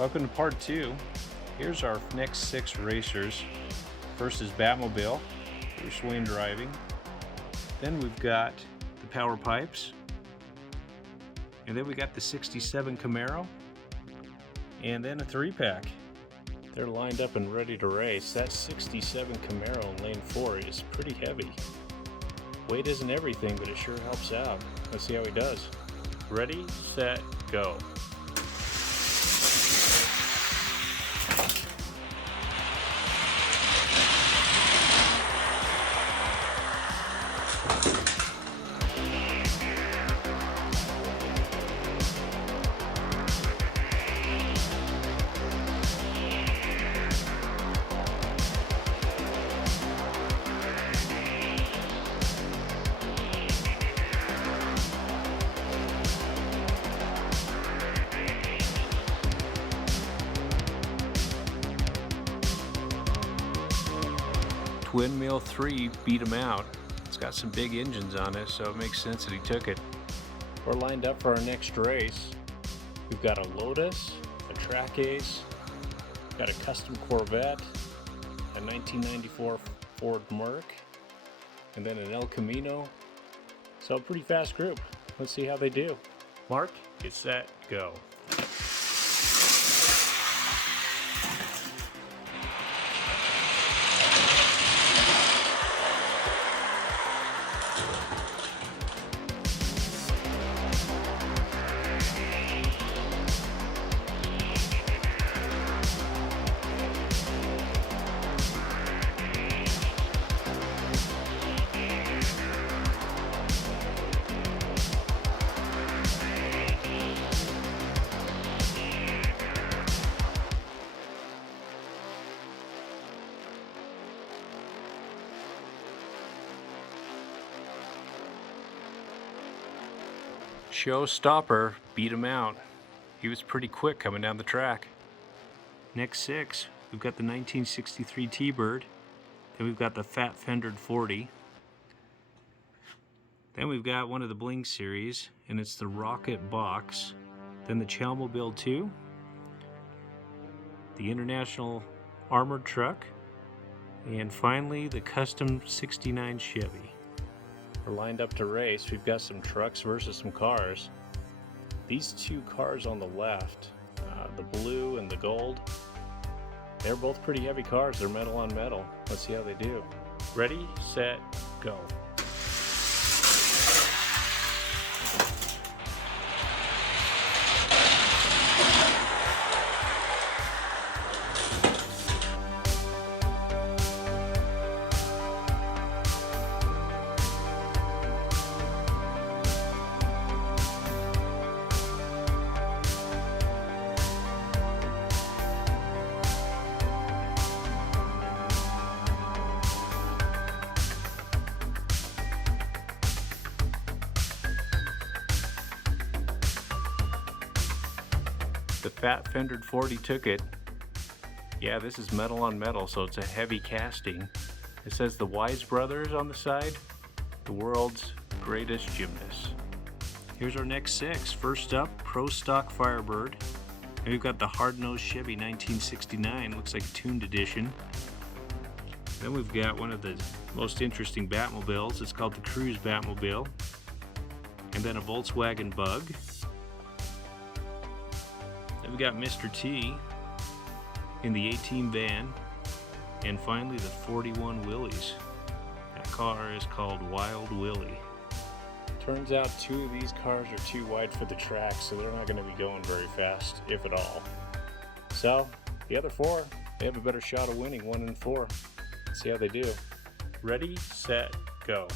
Welcome to part 2. Here's our next 6 racers. First is Batmobile for swing driving. Then we've got the Power Pipes. And then we got the 67 Camaro. And then a 3-pack. They're lined up and ready to race. That 67 Camaro in lane 4 is pretty heavy. Weight isn't everything, but it sure helps out. Let's see how he does. Ready, set, go. Twin Mill 3 beat him out. It's got some big engines on it, so it makes sense that he took it. We're lined up for our next race. We've got a Lotus, a Track Ace, got a custom Corvette, a 1994 Ford Merc, and then an El Camino. So a pretty fast group. Let's see how they do. Mark, get set, go. Showstopper beat him out. He was pretty quick coming down the track. Next 6, we've got the 1963 T-Bird. Then we've got the Fat Fendered 40. Then we've got one of the Bling series, and it's the Rocket Box. Then the Chalmobile 2. The International Armored Truck. And finally, the Custom 69 Chevy. We're lined up to race. We've got some trucks versus some cars. These 2 cars on the left, the blue and the gold, they're both pretty heavy cars. They're metal on metal. Let's see how they do. Ready, set, go. The Fat Fendered 40 took it. Yeah, this is metal on metal, so it's a heavy casting. It says the Wise Brothers on the side, the world's greatest gymnasts. Here's our next 6. First up, Pro Stock Firebird. And we've got the hard-nosed Chevy 1969, looks like a tuned edition. Then we've got one of the most interesting Batmobiles. It's called the Cruise Batmobile. And then a Volkswagen Bug. Then we got Mr. T in the 18 van, and finally the 41 Willys. That car is called Wild Willy. Turns out 2 of these cars are too wide for the track, so they're not going to be going very fast, if at all. So the other 4, they have a better shot of winning 1 and 4. Let's see how they do. Ready, set, go.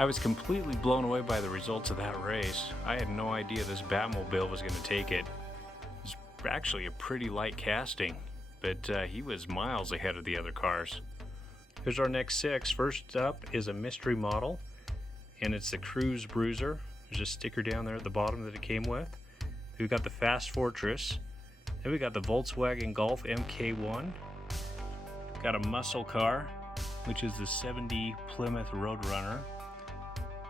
I was completely blown away by the results of that race. I had no idea this Batmobile was going to take it. It was actually a pretty light casting, but he was miles ahead of the other cars. Here's our next 6. First up is a mystery model, and it's the Cruise Bruiser. There's a sticker down there at the bottom that it came with. Then we got the Fast Fortress. Then we got the Volkswagen Golf MK1. Got a muscle car, which is the 70 Plymouth Roadrunner.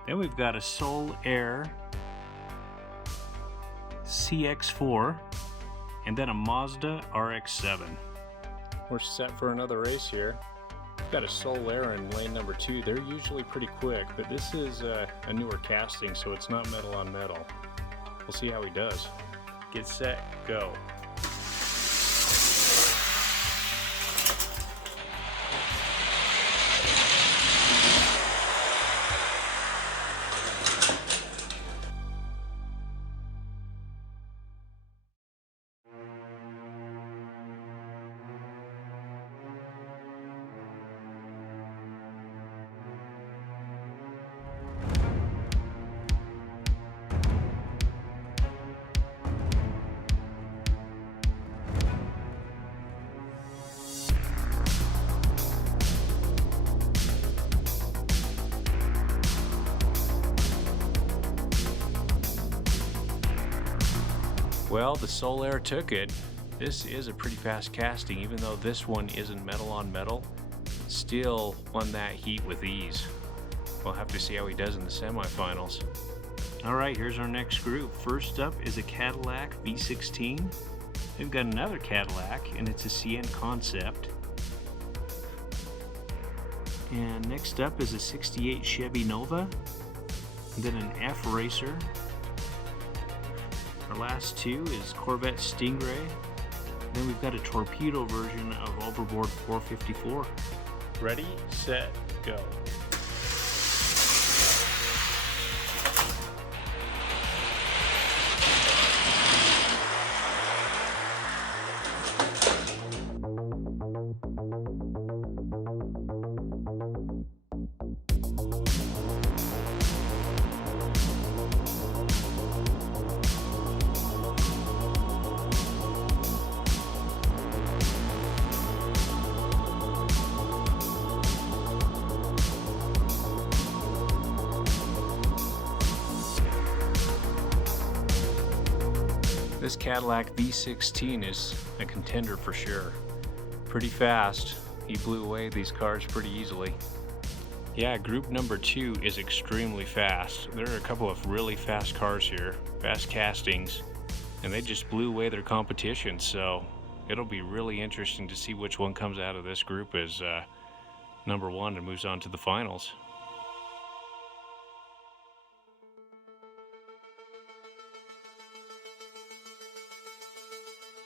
Then we've got a Soul Air CX4, and then a Mazda RX-7. We're set for another race here. We've got a Soul Air in lane number 2. They're usually pretty quick, but this is a newer casting, so it's not metal on metal. We'll see how he does. Get set, go. Well, the Soul Air took it. This is a pretty fast casting, even though this one isn't metal on metal. Still won that heat with ease. We'll have to see how he does in the semifinals. Alright, here's our next group. First up is a Cadillac V16. We've got another Cadillac, and it's a CN Concept. And next up is a 68 Chevy Nova, and then an F Racer. Our last 2 is Corvette Stingray. Then we've got a torpedo version of Overboard 454. Ready, set, go. This Cadillac V16 is a contender for sure. Pretty fast. He blew away these cars pretty easily. Yeah, group number 2 is extremely fast. There are a couple of really fast cars here, fast castings, and they just blew away their competition, so it'll be really interesting to see which one comes out of this group as number 1 and moves on to the finals.